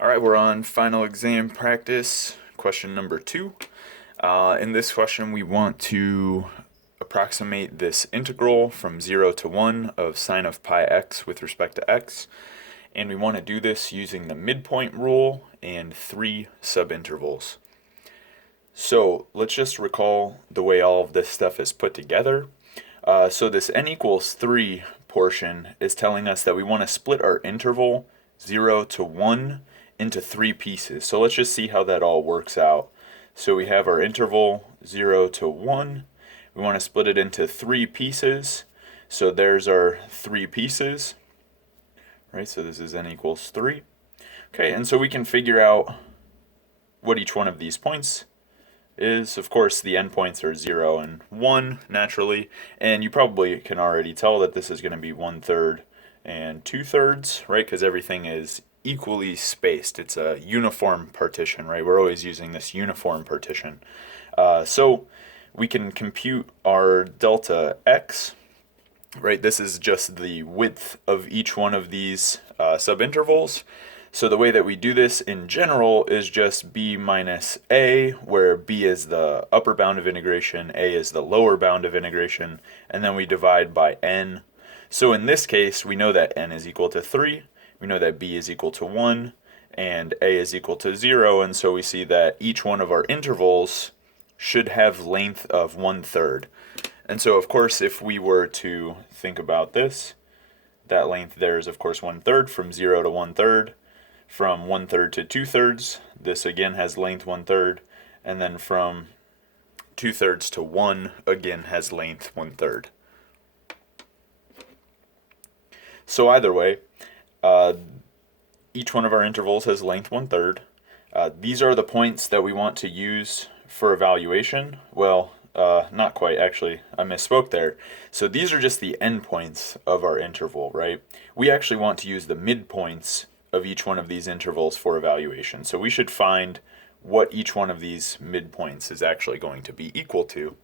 All right, we're on final exam practice, question number 2. In this question, we want to approximate this integral from 0 to 1 of sine of pi x with respect to x. And we want to do this using the midpoint rule and 3 subintervals. So let's just recall the way all of this stuff is put together. So this n equals 3 portion is telling us that we want to split our interval 0 to 1 into 3 pieces. So let's just see how that all works out. So we have our interval 0 to 1. We want to split it into 3 pieces. So there's our 3 pieces. Right, so this is n equals 3. Okay, and so we can figure out what each one of these points is. Of course, the endpoints are 0 and 1, naturally. And you probably can already tell that this is going to be 1/3 and 2/3, right? Because everything is equally spaced. It's a uniform partition, right? We're always using this uniform partition. So we can compute our delta x, right? This is just the width of each one of these subintervals. So the way that we do this in general is just b minus a, where b is the upper bound of integration, a is the lower bound of integration, and then we divide by n. So in this case, we know that n is equal to 3, we know that b is equal to 1, and a is equal to 0, and so we see that each one of our intervals should have length of 1/3. And so, of course, if we were to think about this, that length there is, of course, 1/3 from 0 to 1/3. From 1/3 to 2/3, this again has length 1/3. And then from 2/3 to 1, again has length 1/3. So either way, each one of our intervals has length 1/3. These are the points that we want to use for evaluation. Well, not quite, actually. I misspoke there. So these are just the endpoints of our interval, right? We actually want to use the midpoints of each one of these intervals for evaluation. So we should find what each one of these midpoints is actually going to be equal to.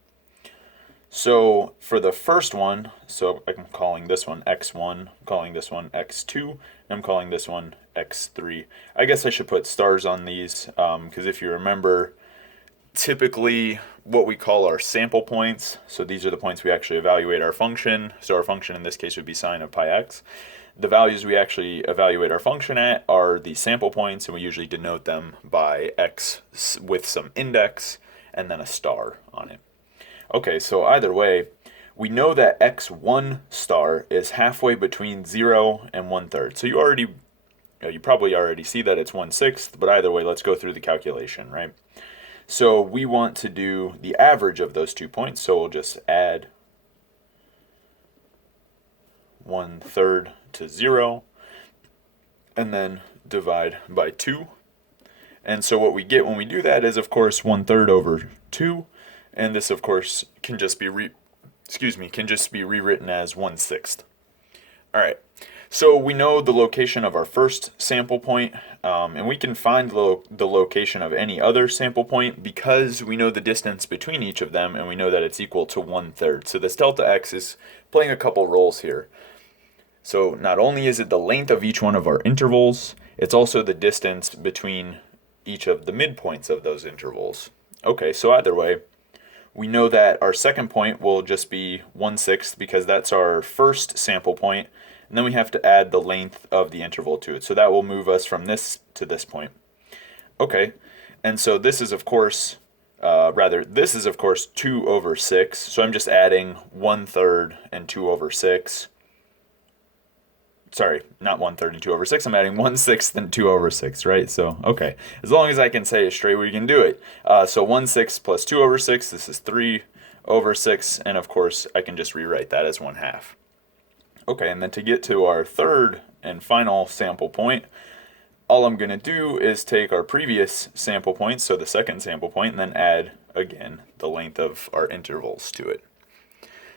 So for the first one, so I'm calling this one x1, I'm calling this one x2, and I'm calling this one x3. I guess I should put stars on these, because if you remember, typically what we call our sample points, so these are the points we actually evaluate our function, so our function in this case would be sine of pi x. The values we actually evaluate our function at are the sample points, and we usually denote them by x with some index and then a star on it. Okay, so either way, we know that x1 star is halfway between 0 and 1/3. So you probably already see that it's 1/6, but either way, let's go through the calculation, right? So we want to do the average of those 2 points, so we'll just add 1/3 to 0, and then divide by 2. And so what we get when we do that is, of course, 1/3 over 2, and this, of course, can just be rewritten as 1/6. All right. So we know the location of our first sample point, and we can find the location of any other sample point because we know the distance between each of them, and we know that it's equal to 1/3. So this delta x is playing a couple roles here. So not only is it the length of each one of our intervals, it's also the distance between each of the midpoints of those intervals. Okay, so either way, we know that our second point will just be 1/6 because that's our first sample point, and then we have to add the length of the interval to it. So that will move us from this to this point. Okay, and so this is of course, this is of course 2 over 6. So I'm just adding 1/3 and 2 over 6. Sorry, not 1/3 and 2 over 6. I'm adding 1/6 and 2 over 6, right? So, okay. As long as I can say it straight, we can do it. So 1/6 plus 2 over 6, this is 3 over 6. And of course, I can just rewrite that as 1/2. Okay, and then to get to our third and final sample point, all I'm going to do is take our previous sample point, so the second sample point, and then add, again, the length of our intervals to it.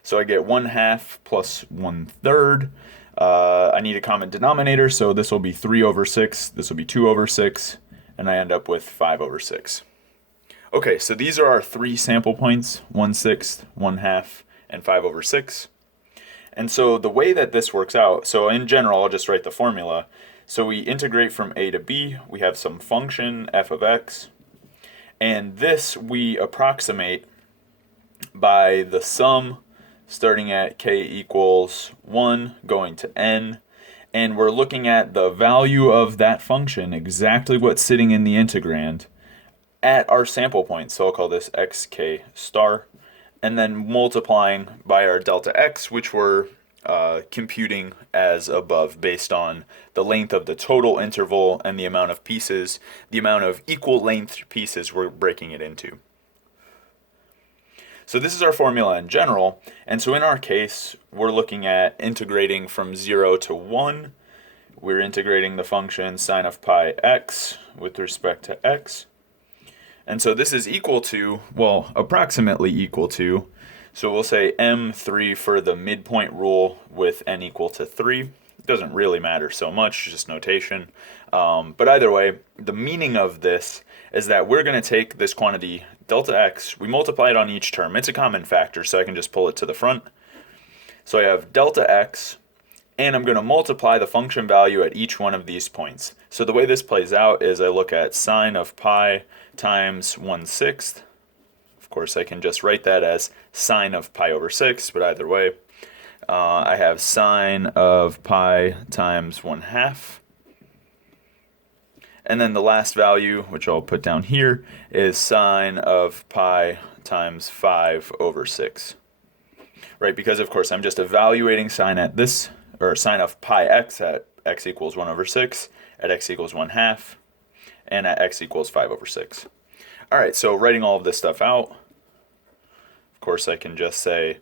So I get 1/2 plus 1/3. I need a common denominator, so this will be 3 over 6, this will be 2 over 6, and I end up with 5 over 6. Okay, so these are our 3 sample points, 1/6, 1/2, and 5 over 6. And so the way that this works out, so in general, I'll just write the formula. So we integrate from a to b, we have some function f of x, and this we approximate by the sum starting at k equals 1 going to n, and we're looking at the value of that function, exactly what's sitting in the integrand, at our sample point. So I'll call this xk star, and then multiplying by our delta x, which we're computing as above based on the length of the total interval and the amount of pieces, the amount of equal length pieces we're breaking it into. So this is our formula in general, and so in our case, we're looking at integrating from 0 to 1. We're integrating the function sine of pi x with respect to x. And so this is equal to, well, approximately equal to, so we'll say m3 for the midpoint rule with n equal to 3. It doesn't really matter so much, just notation. But either way, the meaning of this is that we're going to take this quantity delta x, we multiply it on each term. It's a common factor, so I can just pull it to the front. So I have delta x, and I'm going to multiply the function value at each one of these points. So the way this plays out is I look at sine of pi times 1/6. Of course, I can just write that as sine of pi over 6, but either way, I have sine of pi times 1/2. And then the last value, which I'll put down here, is sine of pi times 5 over 6. Right, because of course I'm just evaluating sine at this, or sine of pi x at x equals 1 over 6, at x equals 1/2, and at x equals 5 over 6. Alright, so writing all of this stuff out, of course I can just say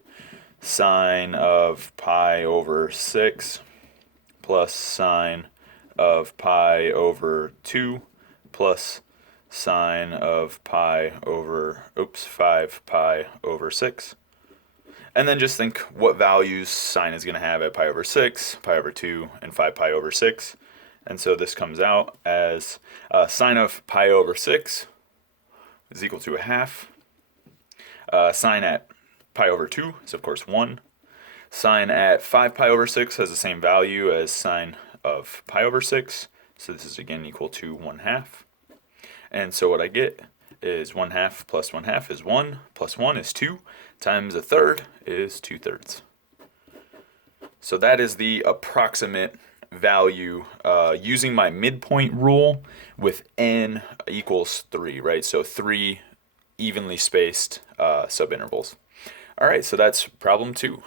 sine of pi over 6 plus sine of pi over 2 plus sine of pi over, 5 pi over 6. And then just think what values sine is going to have at pi over 6, pi over 2, and 5 pi over 6. And so this comes out as sine of pi over 6 is equal to 1/2. Sine at pi over 2 is of course 1. Sine at 5 pi over 6 has the same value as sine of pi over 6. So this is again equal to 1/2. And so what I get is 1/2 plus 1/2 is 1, plus 1 is 2, times 1/3 is 2/3. So that is the approximate value using my midpoint rule with n equals 3, right? So 3 evenly spaced subintervals. All right, so that's problem 2.